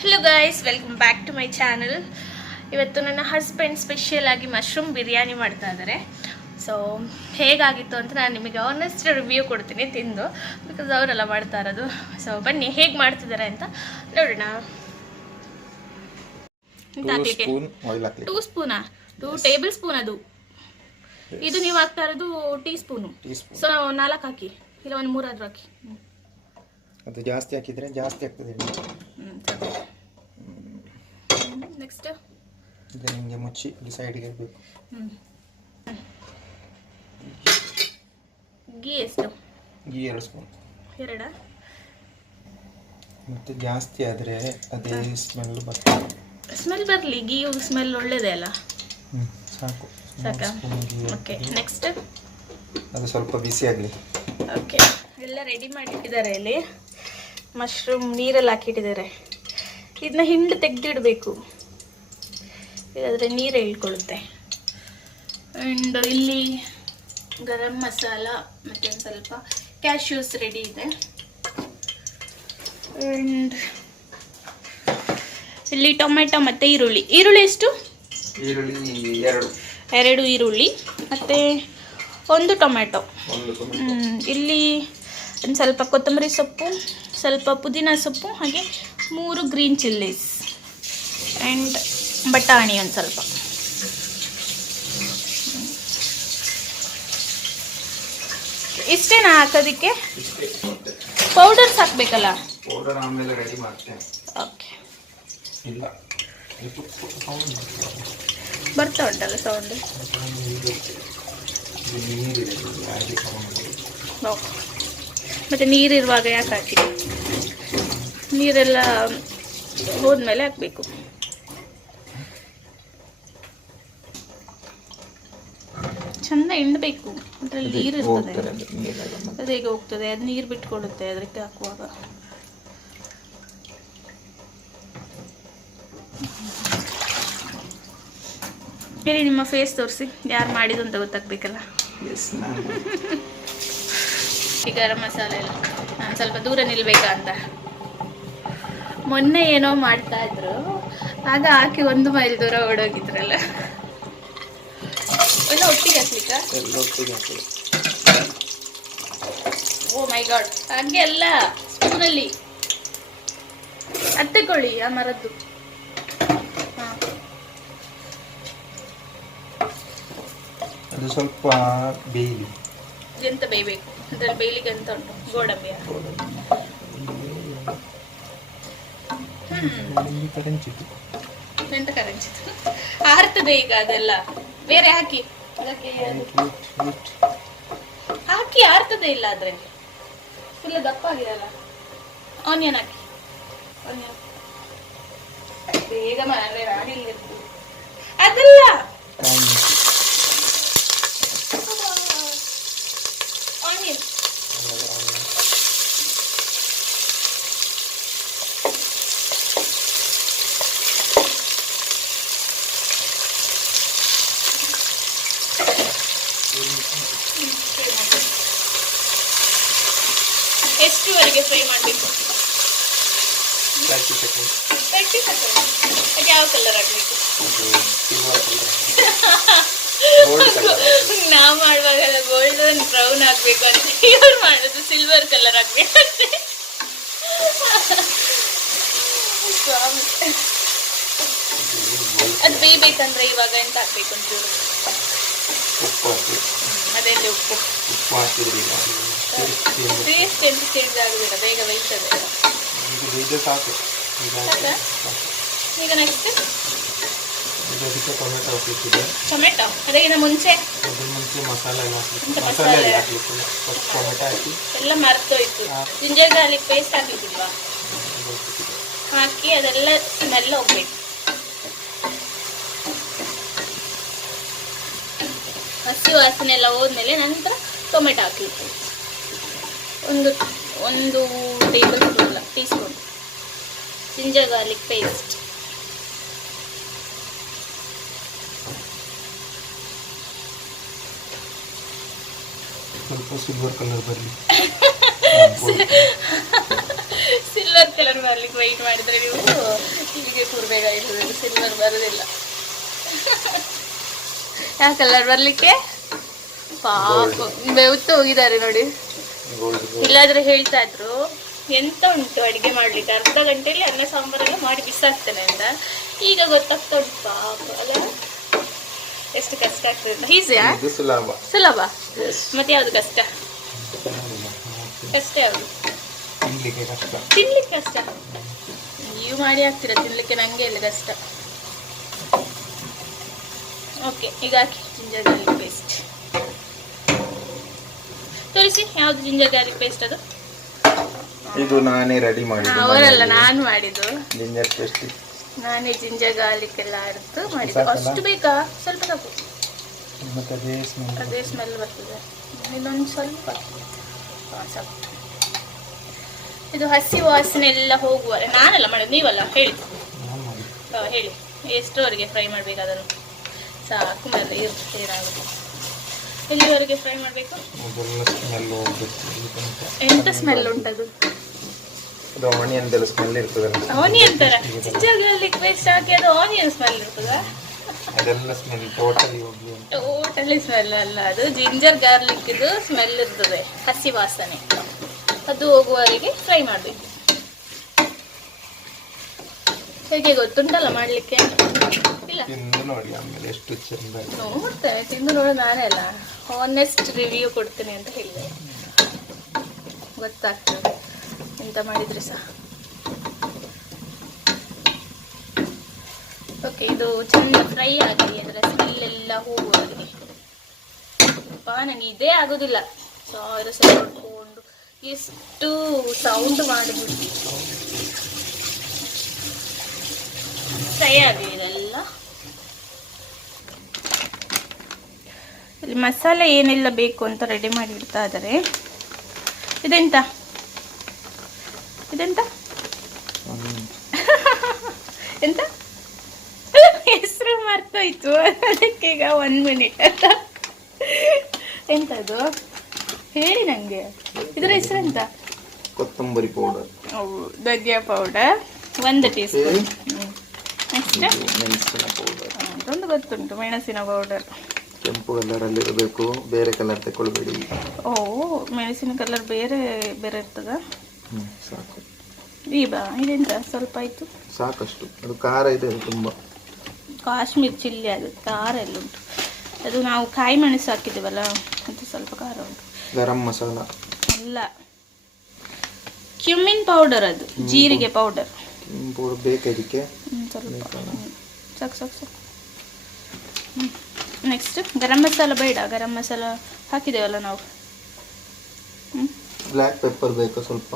Hello guys welcome back to my channel ಇವತ್ತು ನನ್ನ husband special ಆಗಿ ಮಶ್ರೂಮ್ ಬಿರಿಯಾನಿ ಮಾಡ್ತಾ ಇದ್ದಾರೆ ಸೊ ಹೇಗಾಗಿತ್ತು ಅಂತ ನಾನು ನಿಮಗೆ ಆನೆಸ್ಟ್ ರಿವ್ಯೂ ಕೊಡ್ತೀನಿ ತಿಂದು. ಬಿಕಾಸ್ ಅವರೆಲ್ಲ ಮಾಡ್ತಾ ಇರೋದು. ಸೊ ಬನ್ನಿ ಹೇಗೆ ಮಾಡ್ತಿದ್ದಾರೆ ಅಂತ ನೋಡೋಣ. Two spoon two table spoon ಅದು. ಇದು ನೀವು ಹಾಕ್ತಾ ಇರೋದು ಟೀ ಸ್ಪೂನು ಸೊ ನಾವು ನಾಲ್ಕು ಹಾಕಿ. ಇಲ್ಲ ಒಂದು ಮೂರಾದ್ರೂ ಹಾಕಿ. ಅದು ಜಾಸ್ತಿ ಹಾಕಿದ್ರೆ ಜಾಸ್ತಿ ಆಗ್ತದೆ. ನೆಕ್ಸ್ಟ್ ಇದು ನಿಮಗೆ ಮುಚ್ಚಿ ಇದು ಸೈಡ್ಗೆ ಇಡಬೇಕು ಗೀ ಎಷ್ಟು? ಗೀ ಎರಡು ಸ್ಪೂನ್ ಎರಡ? ಮತ್ತೆ ಜಾಸ್ತಿ ಆದರೆ ಅದೇ ಸ್ಮೆಲ್ ಬರ್ತದೆ ಸ್ಮೆಲ್ ಬರಲಿ ಗೀ ಸ್ಮೆಲ್ ಒಳ್ಳೇದೇ ಅಲ್ಲ? ಹ್ಞೂ ಸಾಕು. ಸಾಕಾ? ಓಕೆ ನೆಕ್ಸ್ಟ್ ಅದು ಸ್ವಲ್ಪ ಬಿಸಿ ಆಗಲಿ. ಓಕೆ ಎಲ್ಲ ರೆಡಿ ಮಾಡಿಟ್ಟಿದ್ದಾರೆ ಇಲ್ಲಿ. ಮಶ್ರೂಮ್ ನೀರಲ್ಲಿ ಹಾಕಿಟ್ಟಿದ್ದಾರೆ. ಇದನ್ನ ಹಿಂಡು ತೆಗೆದಿಡಬೇಕು. ಇದಾದರೆ ನೀರು ಇಳ್ಕೊಳ್ಳುತ್ತೆ ಆ್ಯಂಡ್ ಇಲ್ಲಿ ಗರಂ ಮಸಾಲ ಮತ್ತು ಒಂದು ಸ್ವಲ್ಪ ಕ್ಯಾಶ್ಯೂಸ್ ರೆಡಿ ಇದೆ. ಆ್ಯಂಡ್ ಇಲ್ಲಿ ಟೊಮೆಟೊ ಮತ್ತು ಈರುಳ್ಳಿ. ಈರುಳ್ಳಿ ಎಷ್ಟು? ಈರುಳ್ಳಿ ಎರಡು. ಎರಡು ಈರುಳ್ಳಿ ಮತ್ತು ಒಂದು ಟೊಮೆಟೊ. ಒಂದು ಟೊಮೆಟೊ. ಇಲ್ಲಿ ಒಂದು ಸ್ವಲ್ಪ ಕೊತ್ತಂಬರಿ ಸೊಪ್ಪು ಸ್ವಲ್ಪ ಪುದೀನ ಸೊಪ್ಪು ಹಾಗೆ ಮೂರು ಗ್ರೀನ್ ಚಿಲ್ಲೀಸ್. ಆ್ಯಂಡ್ ಬಟಾಣಿ ಒಂದು ಸ್ವಲ್ಪ. ಇಷ್ಟೇನಾ ಹಾಕೋದಕ್ಕೆ? ಪೌಡರ್ ಪೌಡರ್ಸ್ ಹಾಕಬೇಕಲ್ಲ? ಪೌಡರ್ ಆಮೇಲೆ ರೆಡಿ ಮಾಡ್ತೇನೆ ಓಕೆ ಇಲ್ಲ. ಬರ್ತಾ ಉಂಟಲ್ಲ ಸೌಂಡು ಮತ್ತು ನೀರಿರುವಾಗ ಯಾಕೆ ಹಾಕಿ? ನೀರೆಲ್ಲ ಹೋದ್ಮೇಲೆ ಹಾಕಬೇಕು ಚಂದ ಹಿಂಡಬೇಕು. ಅದರಲ್ಲಿ ನೀರು ಇರ್ತದೆ. ಅದು. ಹೇಗೆ ಹೋಗ್ತದೆ ಅದು ನೀರು ಬಿಟ್ಕೊಡುತ್ತೆ ಅದಕ್ಕೆ ಹಾಕುವಾಗ. ಹೇಳಿ ನಿಮ್ಮ ಫೇಸ್ ತೋರಿಸಿ. ಯಾರು ಮಾಡಿದ್ದು ಅಂತ ಗೊತ್ತಾಗ್ಬೇಕಲ್ಲ? ಈ ಗರಂ ಮಸಾಲೆ ಎಲ್ಲ. ನಾನು ಸ್ವಲ್ಪ ದೂರ ನಿಲ್ಬೇಕಾ ಅಂತ. ಮೊನ್ನೆ ಏನೋ ಮಾಡ್ತಾ ಇದ್ರು. ಆಗ ಹಾಕಿ ಒಂದು ಮೈಲ್ ದೂರ ಓಡೋಗಿದ್ರಲ್ಲ. ಒಟ್ಟಿಗೆ ಹಾಕ್ಲಿಕ್ಕ ಎಲ್ಲ ಒಟ್ಟಿಗೆ ಹಾಕಿದೆ ಓ ಮೈ ಗಾಡ್. ಹಾಗೆ ಅಲ್ಲ ಸ್ಪೂನಲ್ಲಿ ಅತ್ತೆಕೊಳ್ಳಿ ಆ ಮರದ್ದು. ಹಾ. ಅದು ಸ್ವಲ್ಪ ಬೇಯಲಿ ಎಂತ ಬೇಯಬೇಕು? ಅದ್ರಲ್ಲಿ ಬೇಯಲಿಕ್ಕೆ ಅಂತ ಉಂಟು? ಕರಂಚಿತು ಎಂತ ಕರೆಂಚಿತ್ತು ಆರ್ತದೆ ಈಗ ಅದೆಲ್ಲ. ಬೇರೆ ಹಾಕಿ. ಅದಕ್ಕೆ ಹಾಕಿ ಆರ್ತದೆ ಇಲ್ಲ ಅದ್ರಲ್ಲಿ ಫುಲ್ ದಪ್ಪ ಆಗಿರಲ್ಲ. ಆನಿಯನ್ ಹಾಕಿ. ಆನಿಯನ್ ಬೇಗ ಇಲ್ಲಿರ್ಬೋದು ಅದಲ್ಲ ಆನಿಯನ್ ಎಷ್ಟುವರೆಗೆ ಫ್ರೈ ಮಾಡಬೇಕು. ತರ್ಟಿ ಸೆಕೆಂಡ್ ತರ್ಟಿ ಸೆಕೆಂಡ್ ಅದಕ್ಕೆ ಯಾವ ಕಲರ್ ಆಗಬೇಕು ಗೋಲ್ಡ್ ಕಲರ್ ನಾ ಮಾಡುವಾಗೆಲ್ಲ ಗೋಲ್ಡನ್ ಬ್ರೌನ್ ಆಗಬೇಕು ಅಂತ ಇವ್ರು ಮಾಡೋದು. ಸಿಲ್ವರ್ ಕಲರ್ ಆಗ್ಬೇಕಂತೆ ಅದು ಅದು ಬೇಯ್ಬೇಕಂದ್ರೆ ಇವಾಗ ಎಂತ ಹಾಕ್ಬೇಕು ಅಂತ ಉಪ್ಪು ಹಾಕಿ ಉಪ್ಪು. ಉಪ್ಪು ಹಾಕಿದ್ರೆ ಟೇಸ್ಟ್ ಎಂತ ಚೇಂಜ್ ಬೇಗ ಇದು ಈಗ ಟೊಮೆಟೊ ಟೊಮೆಟೊ ಮುಂಚೆ? ಮಸಾಲೆ ಎಲ್ಲ ಮಸಾಲೆ ಪೇಸ್ಟ್ ಹಾಕಿ ಅದೆಲ್ಲ ಸ್ಮೆಲ್ ಹಸಿ ವಾಸನೆ ಎಲ್ಲ ಹೋದ್ಮೇಲೆ ನಂತರ ಟೊಮೆಟೊ ಹಾಕ್ಲಿಕ್ಕೆ ಒಂದು ಒಂದು ಟೇಬಲ್ ಸ್ಪೂನ್ ಅಲ್ಲ tea spoon ginger garlic paste ಸ್ವಲ್ಪ ಸಿಲ್ವರ್ ಕಲರ್ ಬರಲಿ. ಸಿಲ್ವರ್ ಕಲರ್ ಬರ್ಲಿಕ್ಕೆ ವೈಟ್ ಮಾಡಿದ್ರೆ ನೀವು ಇರೋದು ಸಿಲ್ವರ್ ಬರೋದಿಲ್ಲ. ಯಾವ ಕಲರ್ ಬರ್ಲಿಕ್ಕೆ? ಪಾಪ ಬೆವತ್ತು ಹೋಗಿದ್ದಾರೆ ನೋಡಿ. ಇಲ್ಲಾದ್ರೆ ಹೇಳ್ತಾ ಇದ್ರು ಎಂತ ಉಂಟು ಅಡಿಗೆ ಮಾಡ್ಲಿಕ್ಕೆ? ಅರ್ಧ ಗಂಟೆಯಲ್ಲಿ ಅನ್ನ ಸಾಂಬಾರೆಲ್ಲ ಮಾಡಿ ಬಿಸಾಕ್ತೇನೆ ಅಂತ. ಈಗ ಗೊತ್ತಾಗ್ತಾ ಉಂಟು ಪಾಪ ಅಲ್ಲ? ಎಷ್ಟು ಕಷ್ಟ ಆಗ್ತದೆ ಈಸಿಯಾ ಸುಲಭ. ಸುಲಭ? ಮತ್ತೆ ಯಾವ್ದು ಕಷ್ಟ? ಕಷ್ಟ ಯಾವುದು? ತಿನ್ಲಿಕ್ಕೆ ಕಷ್ಟ. ತಿನ್ಲಿಕ್ಕೆ ಕಷ್ಟ? ನೀವು ಮಾಡಿ ಹಾಕ್ತೀರಾ ತಿನ್ಲಿಕ್ಕೆ ನಂಗೆ ಇಲ್ಲ ಕಷ್ಟ. ಓಕೆ ಈಗ ಹಾಕಿ. ಜಿಂಜರ್ ಗಾರ್ಲಿಕ್ ಪೇಸ್ಟ್ ತೋರಿಸಿ ಯಾವ್ದು ಜಿಂಜರ್ ಗಾರ್ಲಿಕ್ ಪೇಸ್ಟ್ ಅದು? ಇದು ನಾನೇ ರೆಡಿ ಮಾಡಿದ್ದು ಅವರಲ್ಲ ನಾನು ಮಾಡಿದ್ದು. ಜಿಂಜರ್ ಪೇಸ್ಟ್ ನಾನೇ ಜಿಂಜರ್ ಗಾರ್ಲಿಕ್ ಎಲ್ಲ ಅರ್ದು ಮಾಡಿದ್ದು? ಅಷ್ಟು ಬೇಕಾ? ಸ್ವಲ್ಪ ಸಾಕು. ಮತ್ತೆ ಅದೇ ಸ್ಮೆಲ್ ಅದೇ ಸ್ಮೆಲ್ ಬರ್ತದೆ. ಇನ್ನೊಂದು ಸ್ವಲ್ಪ. ಸಾಕು. ಇದು ಹಸಿ ವಾಸನೆ ಎಲ್ಲ ಹೋಗುವ ನಾನಲ್ಲ ಮಾಡೋದು ನೀವಲ್ಲ? ಹೇಳಿ. ಹೇಳಿ. ಎಷ್ಟರವರೆಗೆ ಫ್ರೈ ಮಾಡ್ಬೇಕು ಅದನ್ನು? ಸಾಕು ಇರುತ್ತೆ ಏನಾಗುತ್ತೆ ಎಲ್ಲಿವರೆಗೆ ಫ್ರೈ ಮಾಡಬೇಕು? ಸ್ಮೆಲ್ ಹೋಗ್ಬೇಕು. ಎಂತ ಸ್ಮೆಲ್ ಉಂಟದು? ಅದು ಆನಿಯನ್ ಸ್ಮೆಲ್ ಇರ್ತದೆ ಆನಿಯನ್ ತರ. ಜಿಂಜರ್ ಗಾರ್ಲಿಕ್ ಪೇಸ್ಟ್ ಹಾಕಿ ಅದು ಆನಿಯನ್ ಸ್ಮೆಲ್ ಇರ್ತದ? ಅದೆಲ್ಲ ಸ್ಮೆಲ್ ಟೋಟಲಿ ಹೋಗಿ ಟೋಟಲಿ ಸ್ಮೆಲ್ ಅಲ್ಲ. ಅದು ಜಿಂಜರ್ ಗಾರ್ಲಿಕ್ ಇದು ಸ್ಮೆಲ್ ಇರ್ತದೆ. ಹಸಿ ವಾಸನೆ. ಅದು ಹೋಗುವವರೆಗೆ ಫ್ರೈ ಮಾಡಬೇಕು. ಹೇಗೆ ಗೊತ್ತುಂಟಲ್ಲ ಮಾಡ್ಲಿಕ್ಕೆ? ತಿಂದು ನೋಡಿ ಆಮೇಲೆ ಎಷ್ಟು ಚಂದ. ನೋಡ್ತೇನೆ ತಿಂದು ನೋಡಿ ನಾನೇ ಅಲ್ಲ. ಹಾನೆಸ್ಟ್ ರಿವ್ಯೂ ಕೊಡ್ತೇನೆ ಅಂತ ಹೇಳಿದೆ. ಗೊತ್ತಾಗ್ತದೆ. ಎಂತ ಮಾಡಿದ್ರೆ ಸಹ? ಓಕೆ ಇದು ಚಂದ ಫ್ರೈ ಆಗಲಿ ಅದರ ಸ್ಮೆಲ್ಲೆಲ್ಲ ಹೋಗುವವರೆಗೆ ಅಪ್ಪ ನನಗೆ ಇದೇ ಆಗೋದಿಲ್ಲ. ಸಾವಿರ ಸಲ ನೋಡ್ಕೊಂಡು ಎಷ್ಟು ಸೌಂಡ್ ಮಾಡಿಬಿಟ್ಟು ಫ್ರೈ ಆಗಲಿ ಇದೆಲ್ಲ. ಮಸಾಲೆ ಏನೆಲ್ಲ ಬೇಕು ಅಂತ ರೆಡಿ ಮಾಡಿ ಇಡ್ತಾ ಇದ್ದಾರೆ. ಇದೆಂತ? ಇದೆಂತ. ಎಂತ? ಹೆಸರು ಮರ್ತೋಯ್ತು. ಅದಕ್ಕೆ ಈಗ ಒನ್ ಮಿನಿಟ್ ಎಂತದು ಹೇಳಿ ನಂಗೆ. ಇದರ ಹೆಸರು ಎಂತ? ಕೊತ್ತಂಬರಿ ಪೌಡರ್ ಧನಿಯಾ ಪೌಡರ್ ಒಂದು ಟೀ ಸ್ಪೂನ್ ನೆಕ್ಸ್ಟ್? ಮೆಣಸಿನ ಪೌಡರ್ ಅದೊಂದು ಗೊತ್ತುಂಟು ಮೆಣಸಿನ ಪೌಡರ್ ಕೆಂಪು ಕಲರ್ ಅಲ್ಲಿ ಇರಬೇಕು. ಬೇರೆ ಕಲರ್ ತಗೊಳ್ಬೇಡಿ. ಓ ಮೆಣಸಿನ ಕಲರ್ ಬೇರೆ ಬೇರೆ ಇರ್ತದ? ಹ್ಞೂ ಸಾಕು. ಈ ಬಾ ಇದೆಂತ ಸ್ವಲ್ಪ ಆಯ್ತು? ಸಾಕಷ್ಟು. ಅದು ಖಾರ ಇದೆ ತುಂಬಾ. ಕಾಶ್ಮೀರ್ ಚಿಲ್ಲಿ ಅದು ಖಾರ ಎಲ್ಲ ಉಂಟು. ಅದು ನಾವು ಕಾಯಿ ಮೆಣಸು ಹಾಕಿದ್ದೀವಲ್ಲ ಅದು ಸ್ವಲ್ಪ ಖಾರ ಉಂಟು. ಗರಂ ಮಸಾಲ. ಅಲ್ಲ. ಕ್ಯುಮಿನ್ ಪೌಡರ್ ಅದು ಜೀರಿಗೆ ಪೌಡರ್ ಪೌಡರ್ ಬೇಕಾದಕ್ಕೆ ಸ್ವಲ್ಪ. ಸಾಕು. ಸಾಕು ಸಾಕು. ಸಾಕು ನೆಕ್ಸ್ಟ್ ಗರಂ ಮಸಾಲ ಬೇಡ ಗರಂ ಮಸಾಲ ಹಾಕಿದ್ದೇವಲ್ಲ ನಾವು. ಹ್ಞೂ ಬ್ಲ್ಯಾಕ್ ಪೆಪ್ಪರ್ ಬೇಕಾ ಸ್ವಲ್ಪ?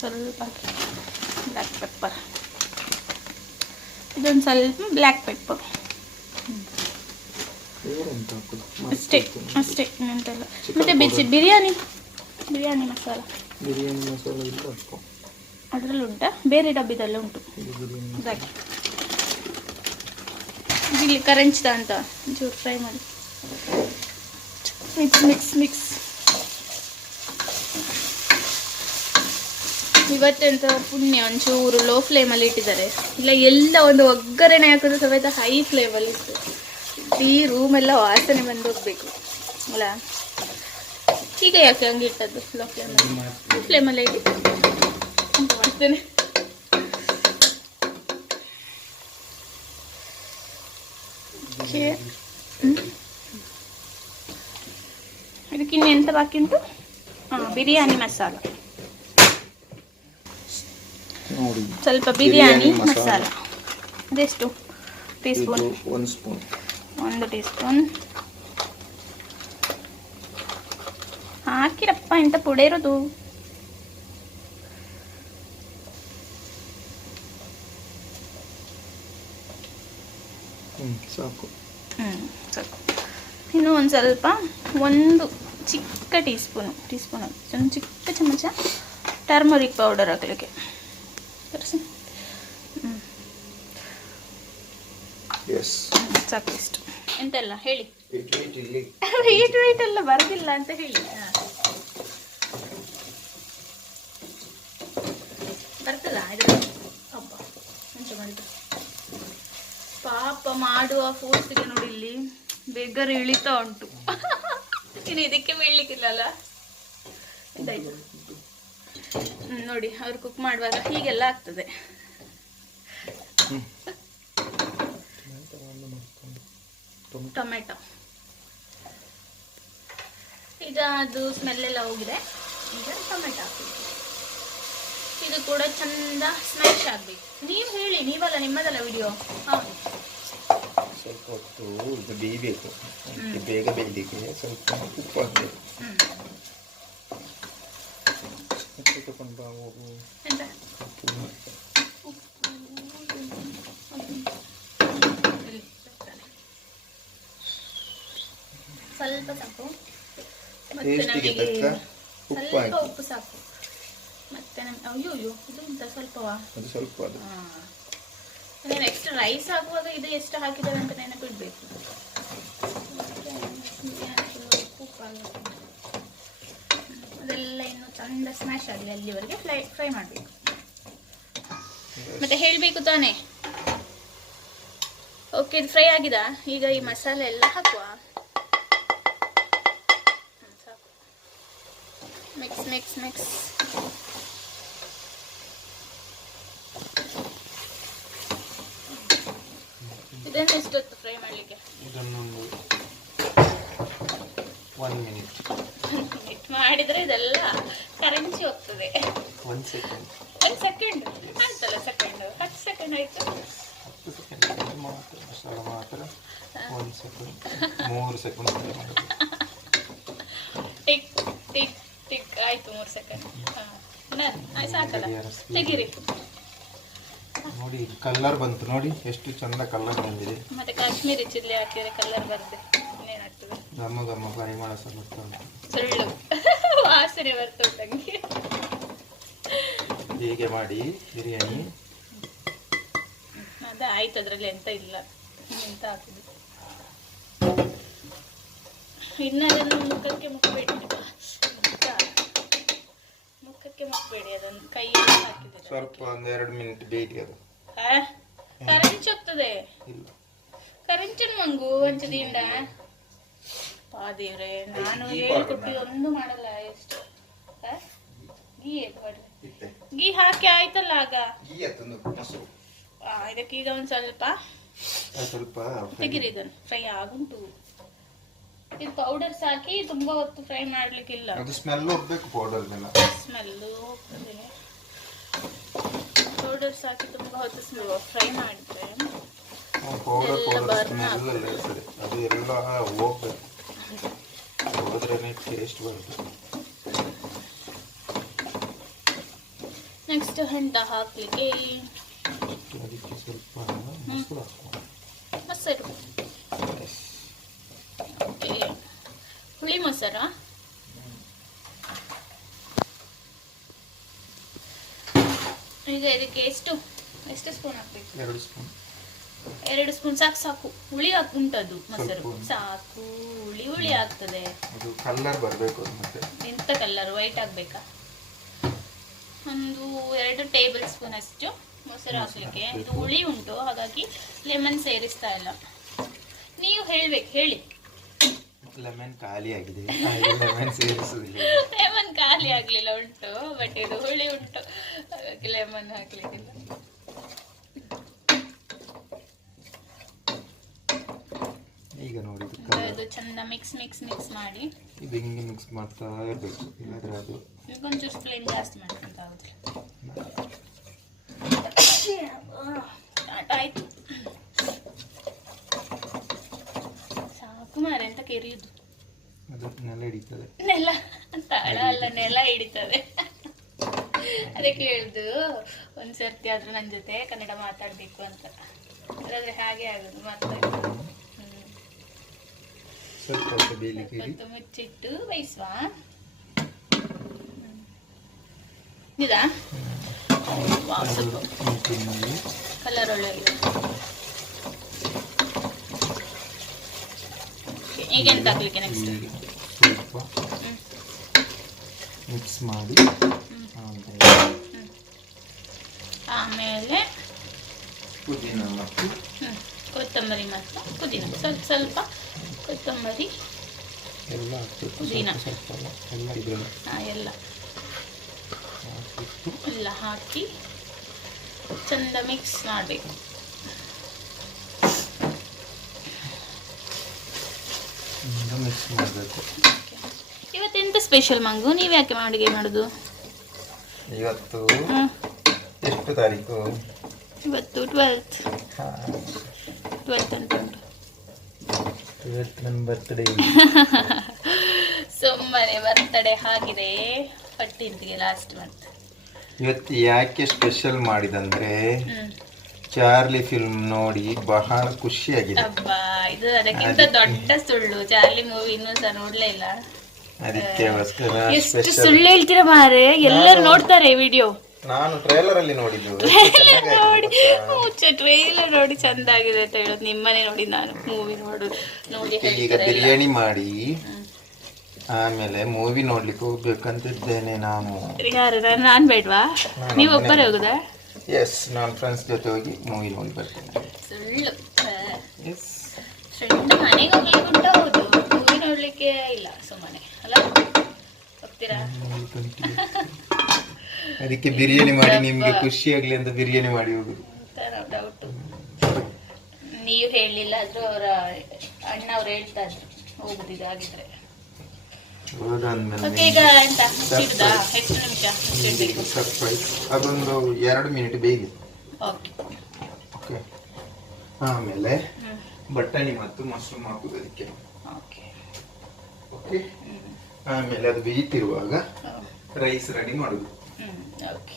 ಸ್ವಲ್ಪ ಹಾಕಿ. ಬ್ಲ್ಯಾಕ್ ಪೆಪ್ಪರ್ ಇದೊಂದು ಸ್ವಲ್ಪ ಬ್ಲ್ಯಾಕ್ ಪೆಪ್ಪರ್ ಬೇರೆಂತ ಹಾಕುದು? ಅಷ್ಟೇ ಮರ್ತಿರ್ತೀನಿ. ಅಷ್ಟೇ ಇನ್ನೆಂತೆಲ್ಲ. Chicken ಮತ್ತೆ ಬಿಸಿ powder. ಬಿರಿಯಾನಿ ಬಿರಿಯಾನಿ ಮಸಾಲ. ಬಿರಿಯಾನಿ ಮಸಾಲ ಇಲ್ಲ ಹಾಕೋ ಅದರಲ್ಲಿ ಉಂಟಾ ಬೇರೆ ಡಬ್ಬಿದಲ್ಲ ಉಂಟು ಇದು ಬಿರಿಯಾನಿ ಮಸಾಲ. ಸಾಕಿ ಇಲ್ಲಿ ಕರೆಂಚ್ದ ಅಂತ ಒಂಚೂರು ಫ್ರೈ ಮಾಡಿ. ಮಿಕ್ಸ್ ಮಿಕ್ಸ್ ಮಿಕ್ಸ್ ಇವತ್ತೆಂತ ಪುಣ್ಯ, ಒಂಚೂರು ಲೋ ಫ್ಲೇಮಲ್ಲಿ ಇಟ್ಟಿದ್ದಾರೆ. ಇಲ್ಲ, ಎಲ್ಲ ಒಂದು ಒಗ್ಗರಣೆ ಹಾಕೋದು ಸಮೇತ ಹೈ ಫ್ಲೇಮಲ್ಲಿ ಇತ್ತು. ಈ ರೂಮೆಲ್ಲ ವಾಸನೆ ಬಂದು ಹೋಗ್ಬೇಕು ಅಲ್ಲ? ಈಗ ಯಾಕೆ ಹಂಗೆ ಇಟ್ಟದ್ದು? ಲೋ ಫ್ಲೇಮಲ್ಲಿ ಫ್ಲೇಮಲ್ಲೇ ಇಟ್ಟಿದ್ದೆ. ಅಂತ ಮಾಡ್ತೇನೆ. ಓಕೆ ಇದಕ್ಕೆ ಇನ್ನು ಎಂತ ಬಾಕಿ ಉಂಟು ಹಾಂ ಬಿರಿಯಾನಿ ಮಸಾಲ ನೋಡಿ ಸ್ವಲ್ಪ ಬಿರಿಯಾನಿ ಬಿರಿಯಾನಿ ಮಸಾಲ. ಮಸಾಲ ಅದೆಷ್ಟು ಟೀ ಇದು ಸ್ಪೂನ್ ಒಂದು ಸ್ಪೂನ್ ಒಂದು ಟೀ ಸ್ಪೂನ್ ಹಾಕಿರಪ್ಪ ಎಂತ ಪುಡೆ ಇರೋದು ಸಾಕು ಹ್ಞೂ ಸಾಕು ಇನ್ನು ಒಂದು ಸ್ವಲ್ಪ ಒಂದು ಚಿಕ್ಕ ಟೀ ಸ್ಪೂನು ಟೀ ಸ್ಪೂನ್ ಒಂದು ಚಿಕ್ಕ ಚಮಚ ಟರ್ಮರಿಕ್ ಪೌಡರ್ ಹಾಕಲಿಕ್ಕೆ ತರಿಸಿ ಹ್ಞೂ ಎಸ್ ಸಾಕು ಇಷ್ಟು ಎಂತೆಲ್ಲ ಹೇಳಿ ಇಡ್ಲಿ ಇಡ್ಲಿ ವೇಟ್ ವೇಟ್ ಎಲ್ಲ ಬರೋದಿಲ್ಲ ಅಂತ ಹೇಳಿ ಹಾ. ಬರ್ತದಾ ಇದು ಹಬ್ಬ ಮುಂಚೆ ಮಾಡಿದ್ದು ಪಾಪ ಮಾಡುವ ಫೋರ್ಸ್ಗೆ ನೋಡಿ ಇಲ್ಲಿ. ಬೇಗರ್ ಇಳಿತಾ ಉಂಟು. ಇನ್ನು ಇದಕ್ಕೆ ಬೀಳ್ಲಿಕ್ಕಿಲ್ಲಲ್ಲ ಹ್ಮ್, ನೋಡಿ ಅವ್ರು ಕುಕ್ ಮಾಡುವಾಗ ಹೀಗೆಲ್ಲ ಆಗ್ತದೆ. ಟೊಮೆಟೊ. ಇದು ಅದು ಸ್ಮೆಲ್ ಎಲ್ಲ ಹೋಗಿದೆ. ಈಗ ಟೊಮೆಟೊ ಹಾಕ್ಬೇಕು. ಇದು ಕೂಡ ಚಂದ ಸ್ಮ್ಯಾಶ್ ಆಗ್ಬೇಕು. ನೀವು ಹೇಳಿ ನೀವಲ್ಲ ನಿಮ್ಮದಲ್ಲ ವಿಡಿಯೋ ಹೌದು. ಸ್ವಲ್ಪ ಹೊತ್ತು ಇದು ಬೇಯಬೇಕು. ಅದಕ್ಕೆ ಬೇಗ ಬೇಯಲಿಕ್ಕೆ ಸ್ವಲ್ಪ ಉಪ್ಪು ಹಾಕಬೇಕು. ಉಪ್ಪು ತಗೊಂಡು ಬಾ ಹೋಗು ಉಪ್ಪು ಸ್ವಲ್ಪ ಸಾಕು. ಮತ್ತೆ ಟೇಸ್ಟಿಗೆ ತಕ್ಕ ಉಪ್ಪು ಹಾಕಿ. ಉಪ್ಪು ಸಾಕು. ಮತ್ತೆ ನಮ್ಗೆ ಅಯ್ಯೋ ಅಯ್ಯೋ ಇದು ಇಂತ ಸ್ವಲ್ಪವಾ? ಅದು ಸ್ವಲ್ಪ ಅದು ನೆಕ್ಸ್ಟ್ ರೈಸ್ ಹಾಕುವಾಗ ಇದು ಎಷ್ಟು ಹಾಕಿದ್ದೇವೆ ಅಂತ ನೆನಪಿಡಬೇಕು ಅದೆಲ್ಲ ಇನ್ನು ಚಂದ ಸ್ಮ್ಯಾಶ್ ಆಗಲಿ ಅಲ್ಲಿವರೆಗೆ ಫ್ರೈ ಫ್ರೈ ಮಾಡಬೇಕು. ಮತ್ತೆ ಹೇಳಬೇಕು ತಾನೇ? ಓಕೆ ಇದು ಫ್ರೈ ಆಗಿದೆ? ಈಗ ಈ ಮಸಾಲೆ ಎಲ್ಲ ಹಾಕುವ? ಮಿಕ್ಸ್ ಮಿಕ್ಸ್ ಮಿಕ್ಸ್ ಇದನ್ನು ಎಷ್ಟೊತ್ತು ಫ್ರೈ ಮಾಡಲಿಕ್ಕೆ? ಇದನ್ನೊಂದು ಒನ್ ಮಿನಿಟ್ ಮಿನಿಟ್ ಮಾಡಿದ್ರೆ ಇದೆಲ್ಲ ಕರೆನ್ಸಿ ಹೋಗ್ತದೆ. ಒನ್ ಸೆಕೆಂಡ್ ಒನ್ ಸೆಕೆಂಡ್ ಆಯ್ತಲ್ಲ ಸೆಕೆಂಡ್ ಹತ್ತು ಸೆಕೆಂಡ್ ಆಯ್ತು. ಹತ್ತು ಸೆಕೆಂಡ್ ಮಾತ್ರ ಮಸಾಲ ಮಾತ್ರ. ಒಂದು ಸೆಕೆಂಡ್ ಮೂರು ಸೆಕೆಂಡ್ ಟಿಕ್ ಟಿಕ್ ಟಿಕ್. ಆಯ್ತು ಮೂರು ಸೆಕೆಂಡ್ ಹಾಂ. ಸಾಕಲ್ಲ. ತೆಗೀರಿ. ಕಲರ್ ಬಂತು ನೋಡಿ ಎಷ್ಟು ಚಂದ ಕಲ್ಲರ್ ಬಂದಿದೆ. ಮತ್ತೆ ಕಾಶ್ಮೀರಿ ಚಿಲ್ಲಿ ಹಾಕಿದ್ರೆ ಕಲ್ಲರ್ ಬರುತ್ತೆ. ಘಮ ಘಮ ಪರಿಮಳ ಉಂಟು. ಸುಳ್ಳು. ವಾಸನೆ ನಂಗೆ ಹೀಗೆ. ಮಾಡಿ ಬಿರಿಯಾನಿ. ಅದು ಆಯ್ತು ಅದರಲ್ಲಿ ಎಂತ ಇಲ್ಲ. ಎಂತ ಹಾಕುದು? ಇನ್ನು ಅದನ್ನು ಮುಖಕ್ಕೆ ಮುಖಬೇಡಿ? ಮುಖಕ್ಕೆ ಮುಖಬೇಡಿ ಅದನ್ನು ಕೈಯಲ್ಲಿ ಹಾಕಿದ್ರೆ ಸ್ವಲ್ಪ ಒಂದು ಎರಡು ಮಿನಿಟ್ ಬೇಯ್ಲಿ ಅದು. ಕರೆಂಚ್ ಹೋಗ್ತದೆ ಕರೆಂಚನ್ ಮಂಗು ಒಂಚದಿಂದ ಪಾದೇವ್ರೆ ನಾನು ಹೇಳ್ಕೊಟ್ಟು ಒಂದು ಮಾಡಲ್ಲ ಎಷ್ಟು? ಗೀ ಹೇಗೆ ಗೀ ಹಾಕಿ ಆಯ್ತಲ್ಲ ಆಗ? ಈ ಅತ್ತೊಂದು ಆ, ಇದಕ್ಕೀಗ ಒಂದು ಸ್ವಲ್ಪ ಸ್ವಲ್ಪ ತೆಗಿರಿ ಇದನ್ನು. ಫ್ರೈ ಆಗುಂಟು. ಇದು ಪೌಡರ್ಸ್ ಹಾಕಿ ತುಂಬಾ ಹೊತ್ತು ಫ್ರೈ ಮಾಡ್ಲಿಕ್ಕಿಲ್ಲ. ಅದು ಸ್ಮೆಲ್ ಹೋಗ್ಬೇಕು ಪೌಡರ್ ಮೇಲೆ ಸ್ಮೆಲ್ಲು ಹೋಗ್ತದೆ. ಪೌಡರ್ಸ್ ಹಾಕಿ ತುಂಬಾ ಹೊತ್ತು ಫ್ರೈ ಮಾಡಿದ್ರೆ ಪೌಡರ್ ಪೌಡರ್ ಸ್ಮೆಲ್ ಇರ್ತದೆ ಅದು ಎಲ್ಲ ಹೋಗ್ಬೇಕು. ಟೇಸ್ಟ್ ಬರುತ್ತೆ. ನೆಕ್ಸ್ಟ್ ಹೆಂಡ ಹಾಕ್ಲಿಕ್ಕೆ. ಅದಕ್ಕೆ ಸ್ವಲ್ಪ ಮೊಸರು ಹಾಕುವ ಮೊಸರು. ಓಕೆ ಹುಳಿ ಮೊಸರ? ಈಗ ಇದಕ್ಕೆ ಎಷ್ಟು ಎಷ್ಟು ಸ್ಪೂನ್ ಹಾಕ್ಬೇಕು? ಎರಡು ಸ್ಪೂನ್ ಎರಡು ಸ್ಪೂನ್ ಸಾಕು ಸಾಕು. ಹುಳಿ ಹಾಕ್ ಉಂಟದು ಮೊಸರು. ಸಾಕು ಹುಳಿ ಹುಳಿ ಆಗ್ತದೆ. ಅದು ಕಲರ್ ಬರಬೇಕು ಮತ್ತೆ. ಎಂತ ಕಲರ್ ವೈಟ್ ಆಗ್ಬೇಕಾ? ಒಂದು ಎರಡು ಟೇಬಲ್ ಸ್ಪೂನ್ ಅಷ್ಟು ಮೊಸರು ಹಾಕ್ಲಿಕ್ಕೆ. ಇದು ಹುಳಿ ಉಂಟು ಹಾಗಾಗಿ ಲೆಮನ್ ಸೇರಿಸ್ತಾ ಇಲ್ಲ. ನೀವು ಹೇಳ್ಬೇಕು ಹೇಳಿ. ಲೆಮನ್ ಖಾಲಿ ಆಗಿದೆ ಲೆಮನ್ ಸೇರಿಸುದಿಲ್ಲ ಲೆಮನ್ ಖಾಲಿ ಆಗ್ಲಿಲ್ಲ ಉಂಟು ಬಟ್ ಇದು ಹುಳಿ ಉಂಟು. ಹಾಗಾಗಿ ಲೆಮನ್ ಹಾಕ್ಲಿಕ್ಕಿಲ್ಲ. ಈಗ ನೋಡಿ ಇದು ಚಂದ ಮಿಕ್ಸ್ ಮಿಕ್ಸ್ ಮಿಕ್ಸ್ ಮಾಡಿ. ಇದು ಹಿಂಗೆ ಮಿಕ್ಸ್ ಮಾಡ್ತಾ ಇರಬೇಕು. ಇಲ್ಲಾದ್ರೆ ಅದು ಇದಕ್ಕೊಂಚೂರು ಫ್ಲೇಮ್ ಜಾಸ್ತಿ ಮಾಡ್ಕೊಂತ ಆಗುದಿಲ್ಲ ಆಯ್ತು. ಸಾಕು ಮಾರೆ ಅಂತ ಕೆರಿಯುದು? ಅದು ನೆಲ ಹಿಡಿತದೆ. ನೆಲ. ತಾಳ ಅಲ್ಲ ನೆಲ ಹಿಡಿತದೆ. ಅದಕ್ಕೆ ಹೇಳುದು ಒಂದ್ಸರ್ತಿ ಆದ್ರೂ ನನ್ನ ಜೊತೆ ಕನ್ನಡ ಮಾತಾಡ್ಬೇಕು ಅಂತ. ಅದಾದ್ರೆ ಹಾಗೆ ಆಗುದು ಮಾತಾಡ್ಬೇಕು. ಸ್ವಲ್ಪ ಮುಚ್ಚಿಟ್ಟು ಬೇಯಿಸುವ. ಇದಾ? ಮಿಂಚಿನಲ್ಲಿ ಕಲರ್ ಒಳ್ಳೆ Okay, ಈಗ ಎಂತ ಹಾಕ್ಲಿಕ್ಕೆ ನೆಕ್ಸ್ಟ್ ಮಿಕ್ಸ್ ಮಾಡಿ ಆಮೇಲೆ ಪುದೀನ ಮತ್ತು ಕೊತ್ತಂಬರಿ ಮತ್ತು ಪುದೀನ. ಸ್ವಲ್ಪ ಸ್ವಲ್ಪ ಕೊತ್ತಂಬರಿ ಎಲ್ಲ ಪುದೀನ. ಸ್ವಲ್ಪ ಎಲ್ಲ ಇದ್ರಲ್ಲಿ. ಎಲ್ಲ. ಎಲ್ಲ ಹಾಕಿ ಚಂದ ಮಿಕ್ಸ್ ಮಾಡಬೇಕು. ಮಿಕ್ಸ್ ಮಾಡಬೇಕು. ಇವತ್ತೆಂತ ಸ್ಪೆಷಲ್ ಮಂಗು? ನೀವು ಯಾಕೆ ಅಡುಗೆ ಮಾಡೋದು? ಇವತ್ತು. ಎಷ್ಟು ತಾರೀಕು? ಇವತ್ತು ಟ್ವೆಲ್ತ್ ಟ್ವೆಲ್ತ್ ಅಂತ ಉಂಟು. ಇವತ್ತು ನನ್ನ ಬರ್ತ್ಡೇ ಸುಮ್ಮನೆ ಬರ್ತಡೇ ಆಗಿದೆ. ಪಟ್ಟಿಂತಿಗೆ ಲಾಸ್ಟ್ ಮಂತ್ ಇವತ್ತು ಯಾಕೆ ಸ್ಪೆಷಲ್ ಮಾಡಿದಂದ್ರೆ ಚಾರ್ಲಿ ಫಿಲ್ಮ್ ನೋಡಿ ಬಹಳ ಖುಷಿಯಾಗಿದೆ. ಅಬ್ಬಾ ಇದು ಅದಕ್ಕಿಂತ ದೊಡ್ಡ ಸುಳ್ಳು. ಚಾರ್ಲಿ ಮೂವಿ ಇನ್ನೂ ಸಹ ನೋಡ್ಲೇ ಇಲ್ಲ. ಅದಕ್ಕೋಸ್ಕರ ಎಷ್ಟು ಸುಳ್ಳು ಹೇಳ್ತೀರಾ ಮಾರೆ? ಎಲ್ಲರೂ ನೋಡ್ತಾರೆ ವಿಡಿಯೋ ನಾನು ಟ್ರೈಲರ್ ಅಲ್ಲಿ ನೋಡಿದ್ದು. ನೋಡಿ. ಟ್ರೈಲರ್ ನೋಡಿ ಚಂದ ಆಗಿದೆ ಅಂತ ಹೇಳೋದು. ನಿಮ್ಮನೆ ನೋಡಿ ನಾನು ಮೂವಿ ನೋಡು ನೋಡಿ ಈಗ. ಬಿರಿಯಾನಿ ಮಾಡಿ. ಆಮೇಲೆ ಮೂವಿ ನೋಡ್ಲಿಕ್ಕೆ ಹೋಗ್ಬೇಕಂತಿದ್ದೇನೆ ನಾನು. ಯಾರು ನಾನು ಬೇಡ್ವಾ? ನೀವು ಒಬ್ಬರೇ ಹೋಗುದಾ? ಎಸ್ ನಾನು ಫ್ರೆಂಡ್ಸ್ ಜೊತೆ ಹೋಗಿ ಮೂವಿ ನೋಡಿ ಬರ್ತೇನೆ. ಸುಳ್ಳು. ಫ್ರೆಂಡ್ ಮನೆಗೆ ಹೋಗ್ಲಿಕ್ಕೆ ನೋಡ್ಲಿಕ್ಕೆ ಇಲ್ಲ ಸುಮ್ಮನೆ ಅಲ್ಲ? ಹೋಗ್ತೀರಾ? ಅದಕ್ಕೆ ಬಿರಿಯಾನಿ ಮಾಡಿ ನಿಮ್ಗೆ ಖುಷಿ ಆಗ್ಲಿ ಅಂತ ಬಿರಿಯಾನಿ ಮಾಡಿ ಹೋಗುದು. ಡೌಟು ನೀವು ಹೇಳಲಿಲ್ಲ ಆದ್ರೂ ಅವರ ಅಣ್ಣ ಅವ್ರು ಹೇಳ್ತಾ ಇದ್ರು ಹೋಗುದು ಆಗಿದ್ರೆ ಓಕೆ ಈಗ ಎಂತ? ಮುಚ್ಚಿಡ್ದಾ ಎಷ್ಟು ನಿಮಿಷ? ಮುಚ್ಚಿಡ್ಬೇಕು ಸರ್ಪ್ರೈಸ್ ಅದೊಂದು ಎರಡು ಮಿನಿಟ್ ಬೇಗ. ಓಕೆ ಓಕೆ ಆಮೇಲೆ ಬಟಾಣಿ ಮತ್ತು ಮಶ್ರೂಮ್ ಹಾಕುದು ಅದಕ್ಕೆ. ಓಕೆ. ಆಮೇಲೆ ಅದು ಬೇಯ್ತಿರುವಾಗ. ರೈಸ್ ರೆಡಿ ಮಾಡುದು. ಓಕೆ